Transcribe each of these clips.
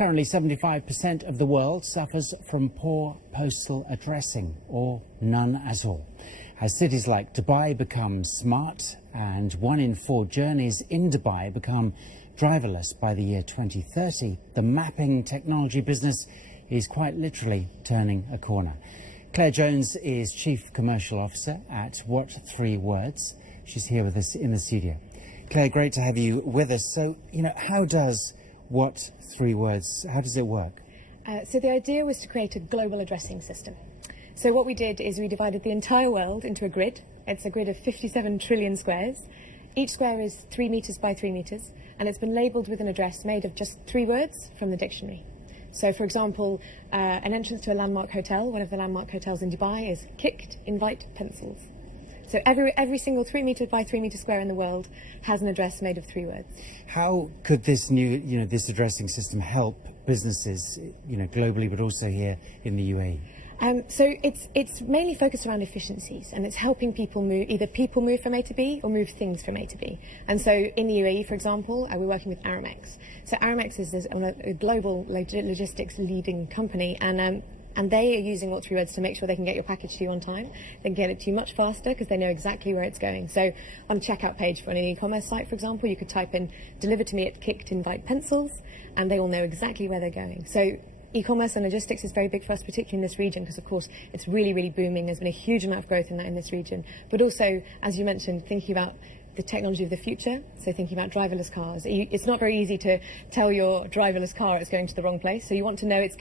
Currently, 75% of the world suffers from poor postal addressing, or none at all. As cities like Dubai become smart and 1 in 4 journeys in Dubai become driverless by the year 2030, the mapping technology business is quite literally turning a corner. Clare Jones is Chief Commercial Officer at what3words. She's here with us in the studio. Clare, great to have you with us. So, how does what3words, how does it work? So the idea was to create a global addressing system. So what we did is we divided the entire world into a grid. It's a grid of 57 trillion squares. Each square is 3 meters by 3 meters, and it's been labelled with an address made of just 3 words from the dictionary. So, for example, an entrance to a landmark hotel, one of the landmark hotels in Dubai, is kicked, invite, pencils. So every single 3 meter by 3 meter square in the world has an address made of 3 words. How could this new, this addressing system help businesses, globally, but also here in the UAE? So it's mainly focused around efficiencies, and it's helping people move, either people move from A to B or move things from A to B. And so in the UAE, for example, we're working with Emirates. So Emirates is a global logistics leading company, and they are using what3words to make sure they can get your package to you on time. They can get it to you much faster because they know exactly where it's going. So on a checkout page for an e-commerce site, for example, you could type in "deliver to me at kicked invite pencils," and they will know exactly where they're going. So e-commerce and logistics is very big for us, particularly in this region, because of course it's really, really booming. There's been a huge amount of growth in this region. But also, as you mentioned, thinking about the technology of the future, so thinking about driverless cars. It's not very easy to tell your driverless car it's going to the wrong place, so you want to know it's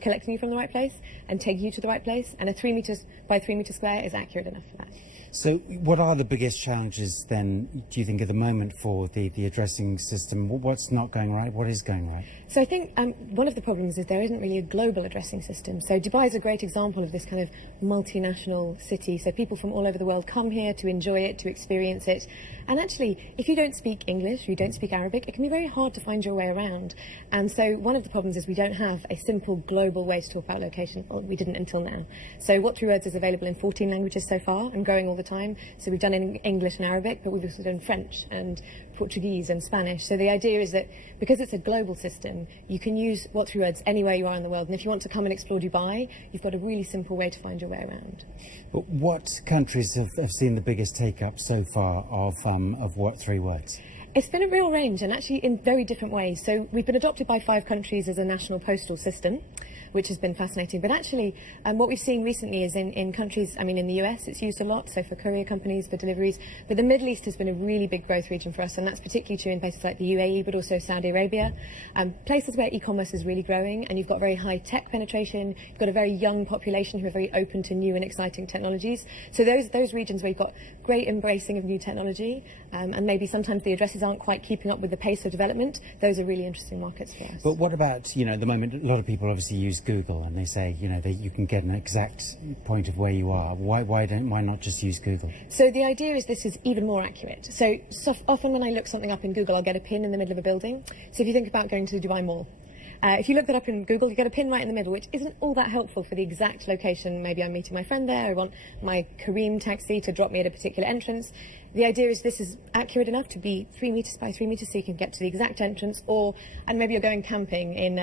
collecting you from the right place and taking you to the right place, and a 3 meters by 3 meter square is accurate enough for that. So what are the biggest challenges then, do you think, at the moment for the addressing system? What's not going right? What is going right? So I think one of the problems is there isn't really a global addressing system. So Dubai is a great example of this kind of multinational city. So people from all over the world come here to enjoy it, to experience it. And actually, if you don't speak English, or you don't speak Arabic, it can be very hard to find your way around. And so one of the problems is we don't have a simple global way to talk about location. Well, we didn't until now. So what3words is available in 14 languages so far and growing all the time. So we've done it in English and Arabic, but we've also done French and Portuguese and Spanish. So the idea is that because it's a global system, you can use what3words anywhere you are in the world. And if you want to come and explore Dubai, you've got a really simple way to find your way around. But what countries have seen the biggest take-up so far of what3words? It's been a real range, and actually in very different ways. So we've been adopted by 5 countries as a national postal system, which has been fascinating. But actually, what we've seen recently is in countries, in the US it's used a lot, so for courier companies, for deliveries. But the Middle East has been a really big growth region for us, and that's particularly true in places like the UAE, but also Saudi Arabia. Places where e-commerce is really growing, and you've got very high tech penetration, you've got a very young population who are very open to new and exciting technologies. So those regions where you've got great embracing of new technology, and maybe sometimes the addresses aren't quite keeping up with the pace of development, those are really interesting markets for us. But what about, at the moment, a lot of people obviously use Google, and they say, that you can get an exact point of where you are. Why not just use Google? So the idea is this is even more accurate. So often when I look something up in Google, I'll get a pin in the middle of a building. So if you think about going to the Dubai Mall, if you look that up in Google, you get a pin right in the middle, which isn't all that helpful for the exact location. Maybe I'm meeting my friend there, I want my Kareem taxi to drop me at a particular entrance. The idea is this is accurate enough to be 3 meters by 3 meters, so you can get to the exact entrance, and maybe you're going camping in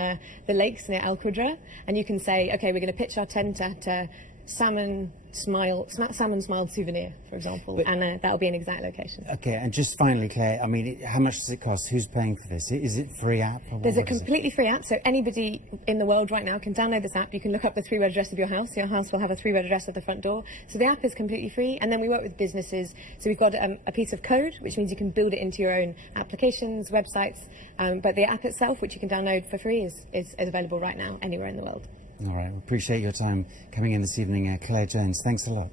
the lakes near Al Qudra, and you can say, okay, we're going to pitch our tent at Salmon Smiled Souvenir, for example, and that'll be an exact location. Okay, and just finally, Claire, how much does it cost? Who's paying for this? Is it a free app? There's a completely free app, so anybody in the world right now can download this app. You can look up the 3-word address of your house. Your house will have a 3-word address at the front door. So the app is completely free, and then we work with businesses. So we've got a piece of code, which means you can build it into your own applications, websites, but the app itself, which you can download for free, is available right now anywhere in the world. All right, we appreciate your time coming in this evening, Clare Jones. Thanks a lot.